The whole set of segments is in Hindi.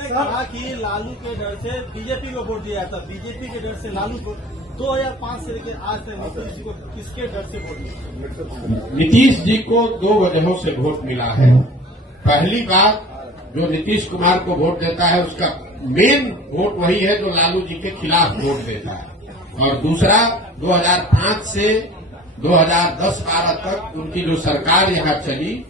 उन्होंने कहा कि लालू के डर से बीजेपी को वोट दिया था, बीजेपी के डर से लालू को 2005 से लेकर आज तक नीतीश जी को किसके डर से वोट दिया? नीतीश जी को दो वजहों से वोट मिला है। पहली बात, जो नीतीश कुमार को वोट देता है उसका मेन वोट वही है जो लालू जी के खिलाफ वोट देता है। और दूसरा, 2005 से 2010-12 तक उनकी जो सरकार यहाँ चली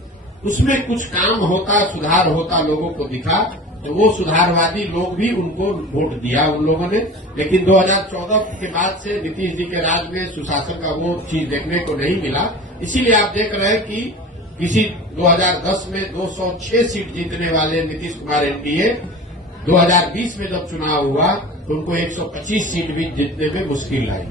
उसमें कुछ काम होता, सुधार होता लोगों को दिखा, तो वो सुधारवादी लोग भी उनको वोट दिया उन लोगों ने। लेकिन 2014 के बाद से नीतीश जी के राज में सुशासन का वो चीज देखने को नहीं मिला। इसीलिए आप देख रहे हैं कि किसी 2010 में 206 सीट जीतने वाले नीतीश कुमार एनडीए 2020 में जब चुनाव हुआ तो उनको 125 सीट भी जीतने में मुश्किल आई।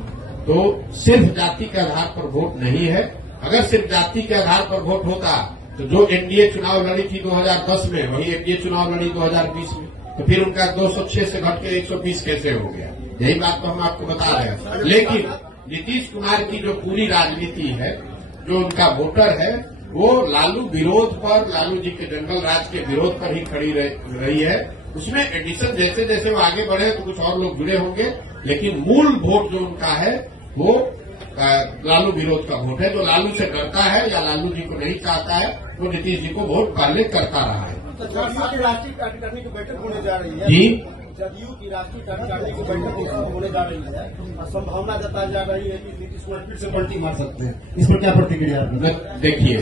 तो सिर्फ जाति के आधार पर वोट नहीं है। अगर सिर्फ जाति के आधार पर वोट होता तो जो एनडीए चुनाव लड़ी थी 2010 में, वही एनडीए चुनाव लड़ी 2020 में, तो फिर उनका 206 से घट के 120 कैसे हो गया? यही बात तो हम आपको बता रहे हैं। लेकिन नीतीश कुमार की जो पूरी राजनीति है, जो उनका वोटर है, वो लालू विरोध पर, लालू जी के जंगल राज के विरोध पर ही खड़ी रही है। उसमें एडिशन जैसे जैसे वो आगे बढ़े तो कुछ और लोग जुड़े होंगे, लेकिन मूल वोट जो उनका है वो लालू विरोध का वोट है। जो लालू से डरता है या लालू जी को नहीं चाहता है वो नीतीश जी को वोट पहले करता रहा है। जदयू की राष्ट्रीय कार्यकारिणी की बैठक होने जा रही है जी, जदयू की राष्ट्रीय कार्यकारिणी की बैठक होने जा रही है और संभावना जताई जा रही है कि नीतीश कुमार फिर से पलटी मार सकते हैं। इस पर क्या प्रतिक्रिया? देखिए,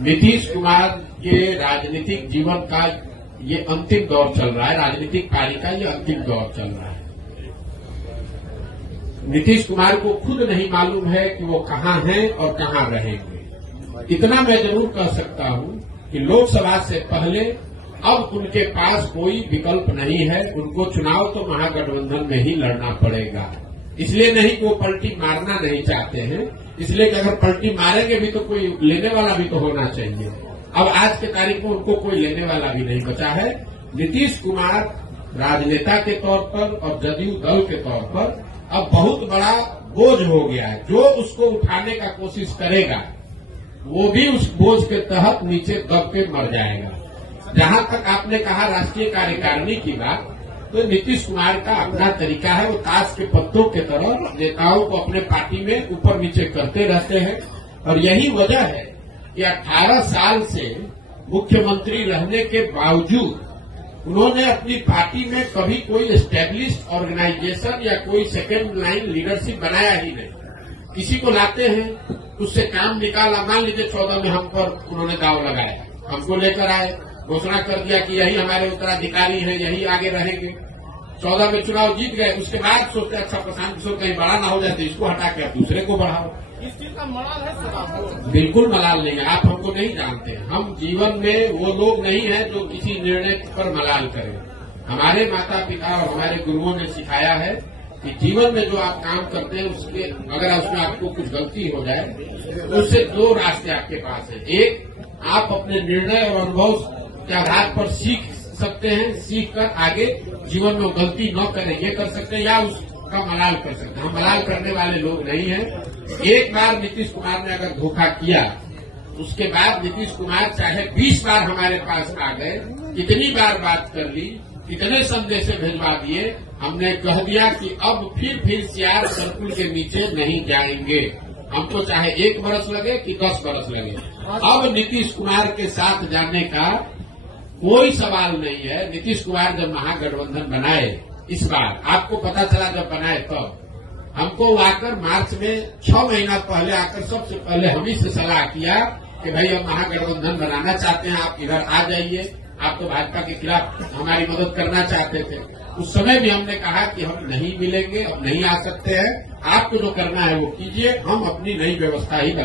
नीतीश कुमार के राजनीतिक जीवन का ये अंतिम दौर चल रहा है, राजनीतिक कार्य का ये अंतिम दौर चल रहा है। नीतीश कुमार को खुद नहीं मालूम है कि वो कहाँ हैं और कहाँ रहेंगे। इतना मैं जरूर कह सकता हूँ कि लोकसभा से पहले अब उनके पास कोई विकल्प नहीं है। उनको चुनाव तो महागठबंधन में ही लड़ना पड़ेगा। इसलिए नहीं कि वो पलटी मारना नहीं चाहते हैं, इसलिए कि अगर पलटी मारेंगे भी तो कोई लेने वाला भी तो होना चाहिए। अब आज के तारीख में उनको कोई लेने वाला भी नहीं बचा है। नीतीश कुमार राजनेता के तौर पर और जदयू दल के तौर पर अब बहुत बड़ा बोझ हो गया है। जो उसको उठाने का कोशिश करेगा वो भी उस बोझ के तहत नीचे दब के मर जाएगा। जहां तक आपने कहा राष्ट्रीय कार्यकारिणी की बात, तो नीतीश कुमार का अपना तरीका है। वो ताश के पत्तों के तरह नेताओं को अपने पार्टी में ऊपर नीचे करते रहते हैं। और यही वजह है कि 18 साल से मुख्यमंत्री रहने के बावजूद उन्होंने अपनी पार्टी में कभी कोई एस्टेब्लिश्ड ऑर्गेनाइजेशन या कोई सेकेंड लाइन लीडरशिप बनाया ही नहीं। किसी को लाते हैं, उससे काम निकाला। मान लीजिए 14 में हम पर उन्होंने दाव लगाया, हमको लेकर आए, घोषणा कर दिया कि यही हमारे उत्तराधिकारी हैं, यही आगे रहेंगे। 14 में चुनाव जीत गए, उसके बाद सोचते अच्छा प्रशांत किशोर कहीं बड़ा ना हो जाए तो इसको हटा के दूसरे को बढ़ाओ। इस चीज का मलाल है सर? बिल्कुल मलाल नहीं है। आप हमको नहीं जानते। हम जीवन में वो लोग नहीं है जो किसी निर्णय पर मलाल करें। हमारे माता पिता और हमारे गुरुओं ने सिखाया है कि जीवन में जो आप काम करते हैं उसके अगर उसमें आपको कुछ गलती हो जाए तो उससे दो रास्ते आपके पास है। एक, आप अपने निर्णय और अनुभव के आधार पर सीख सकते हैं, सीख कर आगे जीवन में गलती न करें ये कर सकते हैं, या उसका मलाल कर सकते हैं। हम मलाल करने वाले लोग नहीं हैं। एक बार नीतीश कुमार ने अगर धोखा किया, उसके बाद नीतीश कुमार चाहे 20 बार हमारे पास आ गए, कितनी बार बात कर ली, कितने संदेश भेजवा दिए, हमने कह दिया कि अब फिर सियार सर्कुल के नीचे नहीं जाएंगे। हमको चाहे 1 बरस लगे कि 10 बरस लगे, अब नीतीश कुमार के साथ जाने का कोई सवाल नहीं है। नीतीश कुमार जब महागठबंधन बनाए, इस बार आपको पता चला जब बनाए तब हमको आकर मार्च में 6 महीना पहले आकर सबसे पहले हम ही से सलाह किया कि भाई हम महागठबंधन बनाना चाहते हैं, आप इधर आ जाइए। आप तो भाजपा के खिलाफ हमारी मदद करना चाहते थे। उस समय भी हमने कहा कि हम नहीं मिलेंगे, अब नहीं आ सकते हैं, आपको जो करना है वो कीजिए, हम अपनी नई व्यवस्था ही बना